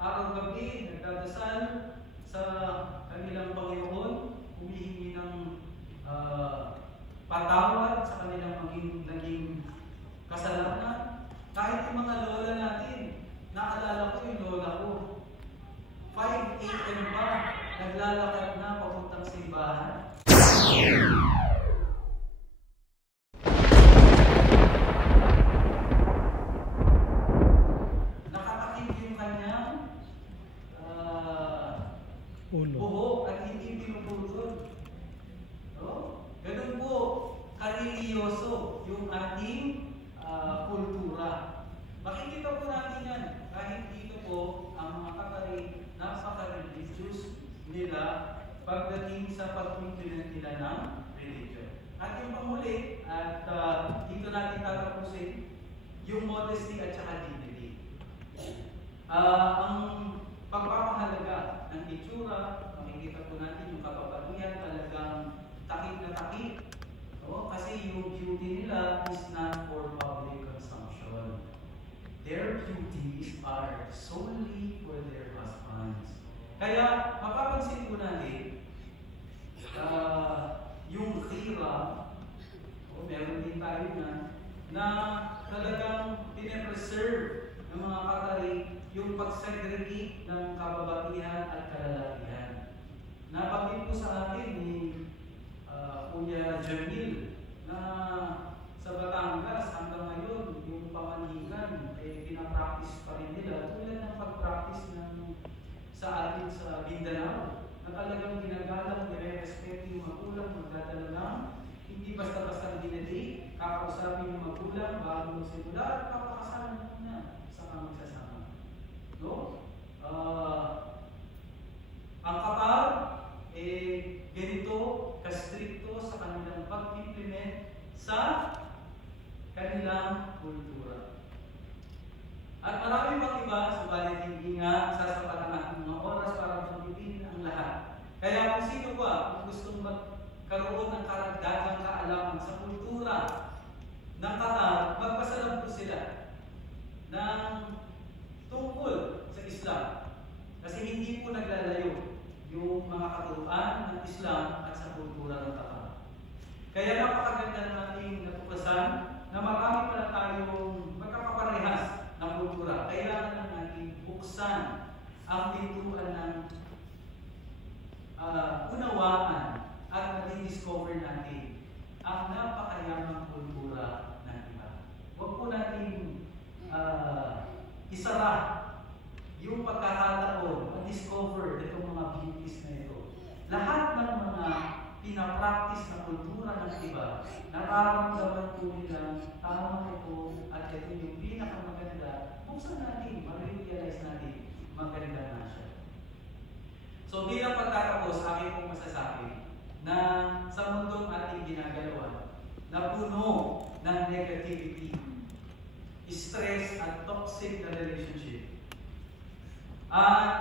araw-gabi, nagdadasal sa kanilang Panginoon, humihingi ng patawad sa kanilang naging kasalanan. Kahit yung mga lola natin, naalala ko yung lola ko, 5 AM pa, naglalakad na papuntang simbahan. Nakatakip yung kanyang buhok at hindi pinupulot. No? Ganun po, kareliyoso yung ating kultura. Makikita po natin yan. Kahit dito po, ang mga Katarik, napaka-religious nila pagdating sa pag-implement nila ng religion. At yung panghuli, at dito natin tatapusin, yung modesty at saka dignity. Ang pagpapahalaga ng itsura, makikita po natin yung kapapatian, talagang takip na takip. No? Kasi yung beauty nila is not for public consumption. Their beauties are solely for their husbands. Kaya mapapansin po natin, yung khira, meron din tayo na talagang pine-preserve ng mga Katarik yung pag-segregate ng kababaihan at kalalakihan. Nabanggit po sa akin ni Kuya Jamil na sa Batangas hanggang ngayon yung pamanhikan pinapractice pa rin nila tulad ng pag-practice ng sa atin sa Mindanao na talagang ginagalang, nire-respeto yung magulang, magdadala ng hindi basta-basta dinedate, kakausapin yung magulang bago magsimula at papakasalan muna sa magsasama. No? Ang Qatar, ganito kastrikto sa kanilang pag-implement sa kanilang kultura. At marami pang iba, subalit hindi nga sasapat ang ating mga oras para mabitin ang lahat. Kaya kung sino ba kung gustong magkaroon ng karagdagang kaalaman sa kultura ng Qatar, magpasalam po sila ng tungkol sa Islam. Kasi hindi po naglalayo yung mga katuruan ng Islam at sa kultura ng Qatar. Kaya napakaganda ng ating natuklasan na marami pala tayong magkakaparehas ng kultura. Kailangan lang natin buksan ang pintuan ng unawaan at madidiscover natin ang napakayamang kultura ng iba. Huwag po natin isara yung pagkakataon, ma-discover itong mga beauties na ito. Lahat ng mga pinapractice na kultura ng iba, nararamdaman po nila tama ito at ito yung pinakamaganda. Buksan natin, ma-realize natin, maganda na siya. So bilang pagtatapos, aking pong masasabi na sa mundong ating ginagalawan, na puno ng negativity, stress at toxic na relationship, at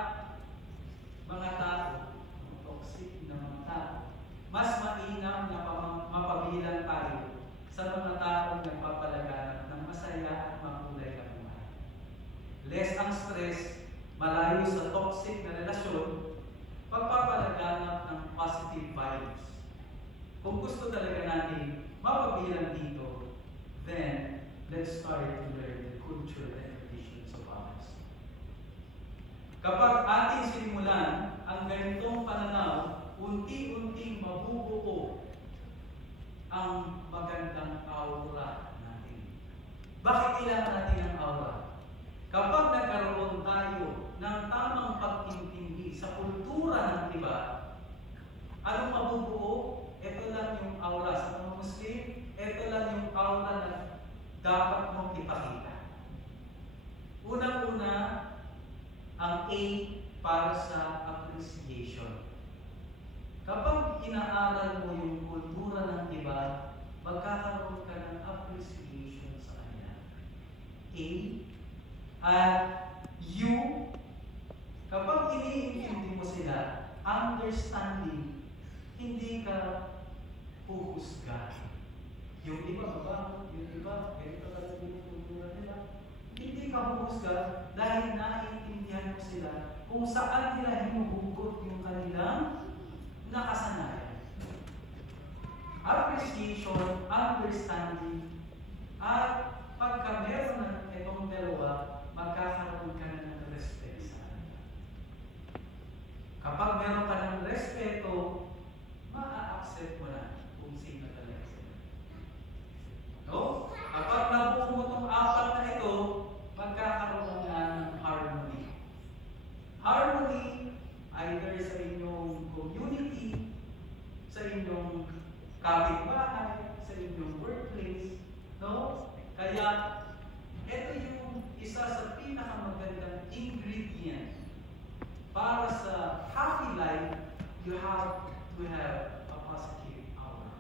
mga tao, toxic na mga tao, mas mainam na mapabilang tayo sa mga taong nagpapalaganap ng masaya at makulay na buhay. Less ang stress, malayo sa toxic na relasyon, pagpapalaganap ng positive vibes. Kung gusto talaga natin mapabilang dito, then let's start to learn the culture and traditions of others. Kapag ating sinimulan ang ganitong pananaw, unti-unting mabubuo ang magandang aura natin. Bakit kailangan natin ang aura? Kapag nagkaroon tayo ng tamang pag-intindi sa kultura ng iba, anong mabubuo? Ito lang yung aura sa mga Muslim, ito lang yung aura na dapat mong ipakita. Unang-una, ang A para sa appreciation. Kapag inaaral mo yung kultura ng iba, magkakaroon ka ng appreciation sa kanila. A at U, kapag iniintindi mo sila, understanding, hindi ka puhusga. Yung iba, yung iba, ganito talaga yung kultura nila. Hindi ka puhusga dahil naiintindihan pagbibigyan mo sila kung saan nila hinuhugot yung kanilang nakasanayan. Appreciation, understanding, at pagka meron ng itong dalawa, magkakaroon ka na ng respeto sa kanila. Kapag meron ka ng respeto, maa-accept mo na kung sino talaga sila. No? Kapag nabuo mo itong apat na ito, magkakaroon na ng harmony. Harmony, either sa inyong community, sa inyong kapitbahay, sa inyong workplace, no? Kaya, ito yung isa sa pinakamagandang ingredient para sa happy life. You have to have a positive aura.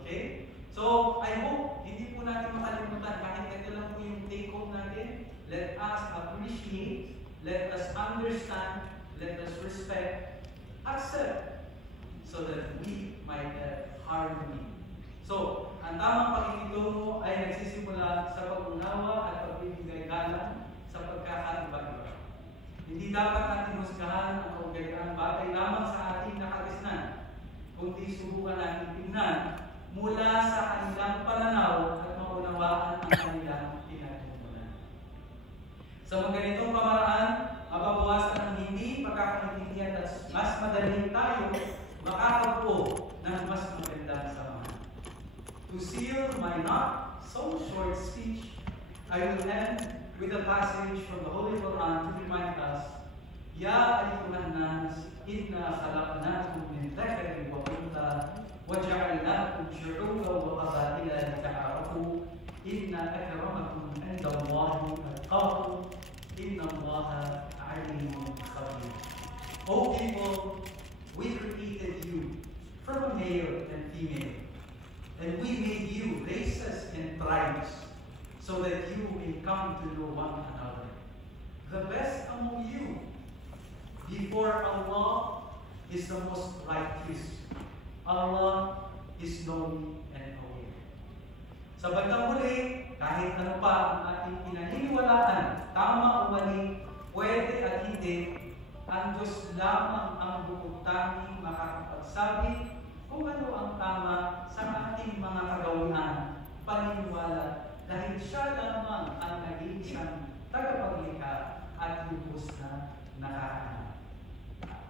Okay? So, I hope hindi po natin makalimutan, kahit ito lang po yung take-home natin. Let us appreciate, let us understand, let us respect, accept, so that we might have harmony. So, ang tamang pakikitungo ay nagsisimula sa pag-unawa at pagbibigay galang sa pagkakaiba-iba. Hindi dapat natin husgahan ang kaugalian batay lamang sa ating nakagisnan, kundi subukan natin tingnan mula sa kanilang pananaw at maunawaan ang kanilang pinagmumulan. Sa mga ganitong pamaraan, mababawasan ang hindi pagkakaintindihan at mas madaling tayo makakabuo ng mas magandang samahan. To seal my not so short speech, I will end with a passage from the Holy Quran to remind us, Ya ayyuhan nas, inna khalaqnakum min dhakarin wa untha, wa ja'alnakum shu'uban wa qabaila lita'arafu, inna akramakum 'inda Allahi atqakum, inna Allaha 'alimun khabir. O people, we created you from a male and female, and we made you races and tribes, so that you may come to know one another. The best among you before Allah is the most righteous. Allah is knowing and aware. Sa bandang huli, kahit ano pa ang ating pinaniniwalaan, tama o mali, pwede at hindi, ang Diyos lamang ang bukod tanging makakapagsabi kung ano ang tama sa ating mga kagawian, paniniwala, dahil siya lamang ang nag-iisang tagapaglikha at lubos na nakakahanap.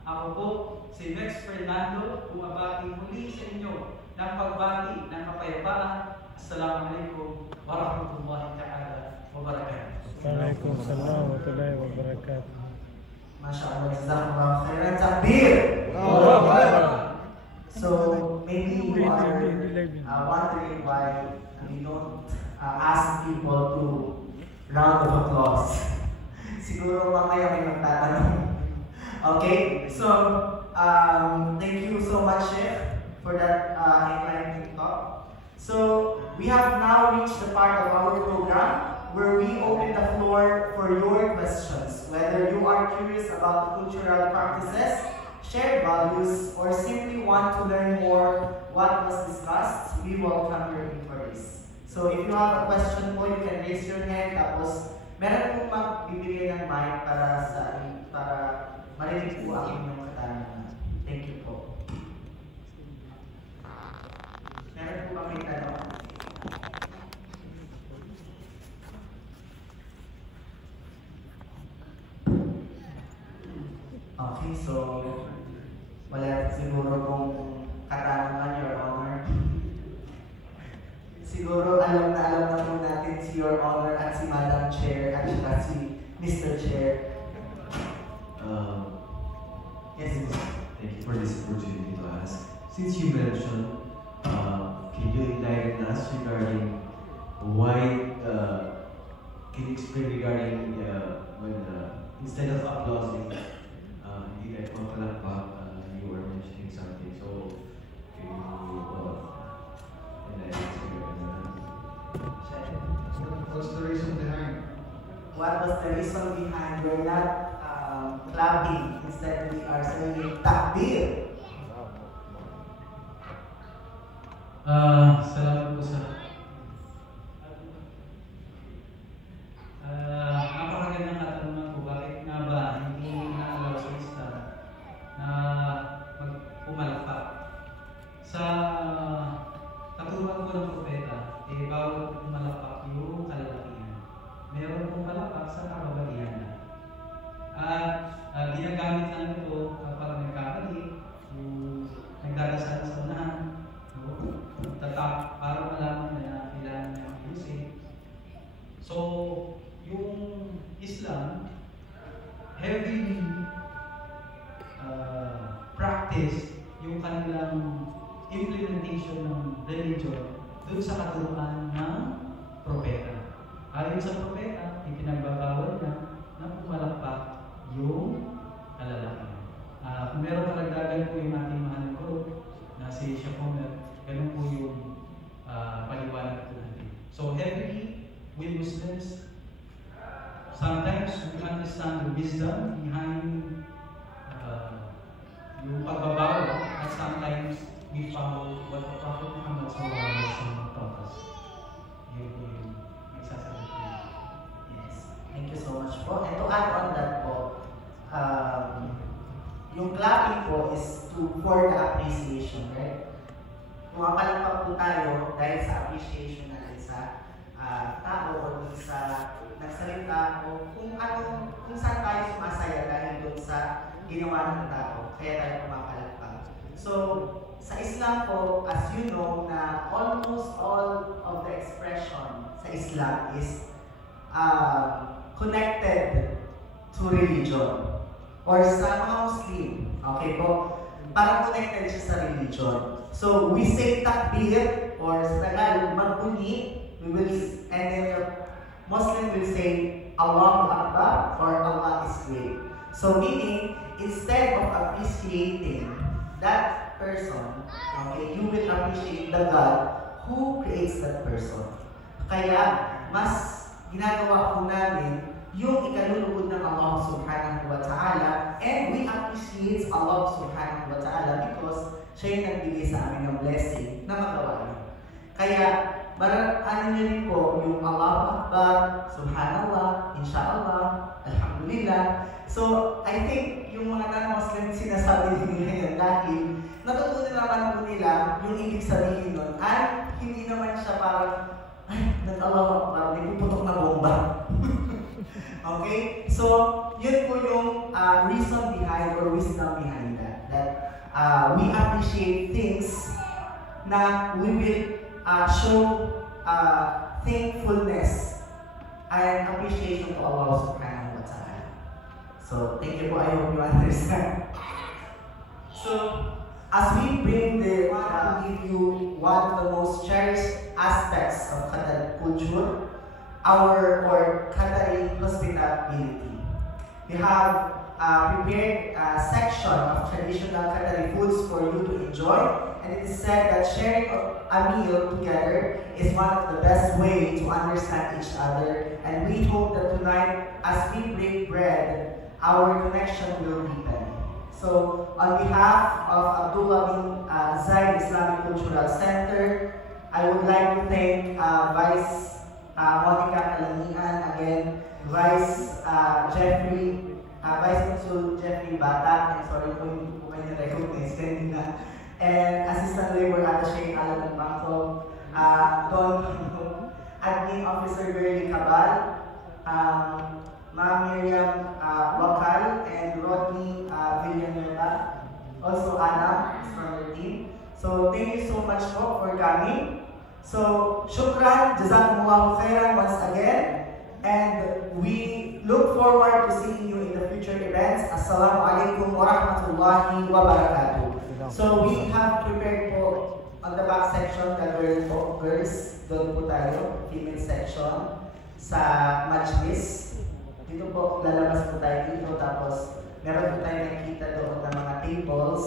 Ako po, si Max Fernando, bumabati muli sa inyo ng pagbati ng kapayapaan. Assalamualaikum warahmatullahi ta'ala wabarakatuh. Waalaikumsalam warahmatullahi wabarakatuh. MashaAllah, jazakumullah khairan, takbir! So, maybe you are wondering why we don't ask people to round of applause. Siguro mamaya may magtatanong. Okay, so thank you so much, Chef, for that enlightening talk. So, we have now reached the part of our program where we open the floor for your questions. Whether you are curious about the cultural practices, shared values, or simply want to learn more what was discussed, we welcome your inquiries. So if you have a question po, you can raise your hand, tapos meron po magbibigay ng mic para marinig po ang inyong katanungan. Thank you po. Meron po ba may tanong? Okay, so wala siguro kung katanungan, Your Honor. Siguro alam na po natin si Your Honor at si Madam Chair at saka si Mr. Chair. Yes, thank you for this opportunity to ask. Since you mentioned, can you enlighten us regarding why, can you explain regarding when instead of applauding, hindi tayo pangkalakpak, you were mentioning something. So, can you enlighten us regarding that? What's the reason behind? what was the reason behind we're not clapping, instead we are saying takbir? Salamat po sa napakagandang katanungan po. Bakit nga So, yung Islam, heavily practice yung kanilang implementation ng religion dun sa katuruan ng propeta. Ayon sa propeta, ipinagbabawal na pumalakpak yung kalalaki. Kung meron kalagdagan po yung ating mahal ko na si Sheikh Homer, ganun po yung paliwanag po natin. So heavily, we Muslims, sometimes we understand the wisdom behind yung pagbabawal, at sometimes we follow what the Prophet Muhammad sallallahu alaihi wasallam taught us. Yun po yung nagsasabi ko. Yes. Thank you so much po. And to add on that po, yung clapping po is for the appreciation, right? Pumapalakpak po tayo dahil sa appreciation natin sa tao o dun sa nagsalita o kung saan tayo sumasaya dahil dun sa ginawa ng tao. Kaya tayo pumapalakpak. So, sa Islam po, as you know, na almost all of the expression sa Islam is connected to religion. Or sa mga Muslim, okay po? Parang connected siya sa religion. So, we say takbir, or sa Tagalog, magbunyi, and then the Muslim will say, Allahu Akbar, or Allah is great. So, meaning, instead of appreciating that person, okay, you will appreciate the God who creates that person. Kaya, mas ginagawa po namin yung ikaluluod ng Allah subhanahu wa ta'ala, and we appreciate Allah subhanahu wa ta'ala because siya yung nagbigay sa amin ng blessing na magawa yun. Kaya, ano niyo rin po yung Allahu Akbar, Subhanallah, Insha'Allah, Alhamdulillah. So, I think yung mga non-Muslim sinasabi nila yan dahil natutunan naman po nila yung ibig sabihin nun ay hindi naman siya parang nag-Allahu Akbar, may puputok na bomba. Okay? So, yun po yung reason behind or wisdom behind that. That we appreciate things na we will show thankfulness and appreciation to Allah subhanahu wa ta'ala. So, thank you po. I hope you understand. So, as we bring to give you one of the most cherished aspects of Qatari culture, our Qatari hospitality. We have prepared a section of traditional Qatari foods for you to enjoy, and it is said that sharing a meal together is one of the best ways to understand each other, and we hope that tonight, as we break bread, our connection will deepen. So, on behalf of Abdullah bin Zayed Islamic Cultural Center, I would like to thank Vice Monica Kalamian, again, Vice Consul Jeffrey Bata, and sorry po yung po kayo na-recognize kanina, and Assistant Labor Attaché Alan Bangko, Admin Officer Berly Cabal, Ma'am Miriam Wakal, and Rodney Villanueva, also Anna is from the team. So thank you so much for coming. So, shukran, jazakumullahu khairan once again, and we look forward to seeing you in the future events. Assalamu alaikum wa rahmatullahi wa barakatuh. So, we have prepared po on the back section, the girls, doon po tayo, female section, sa majlis. Dito po, lalabas po tayo dito, tapos meron po tayo nakikita doon ng mga tables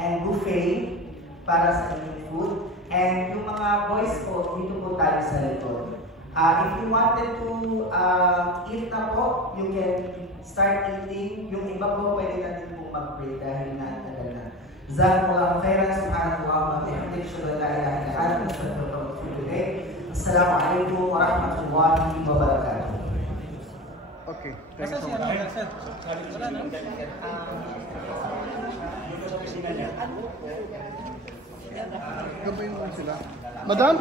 and buffet para sa inyong food. And yung mga boys po, dito po tayo sa likod. If you wanted to eat na po, you can start eating. Yung iba po, pwede natin po mag-pray dahil na-tagal na. Jazakumullahu khairan, subhanallah wa bihamdihi, asyhadu an la ilaha illa anta, astaghfiruka wa atubu ilayk. Assalamu alaikum wa rahmatullahi wa barakatuh. Okay. Thank you so much. Gabayin mo sila. Madam?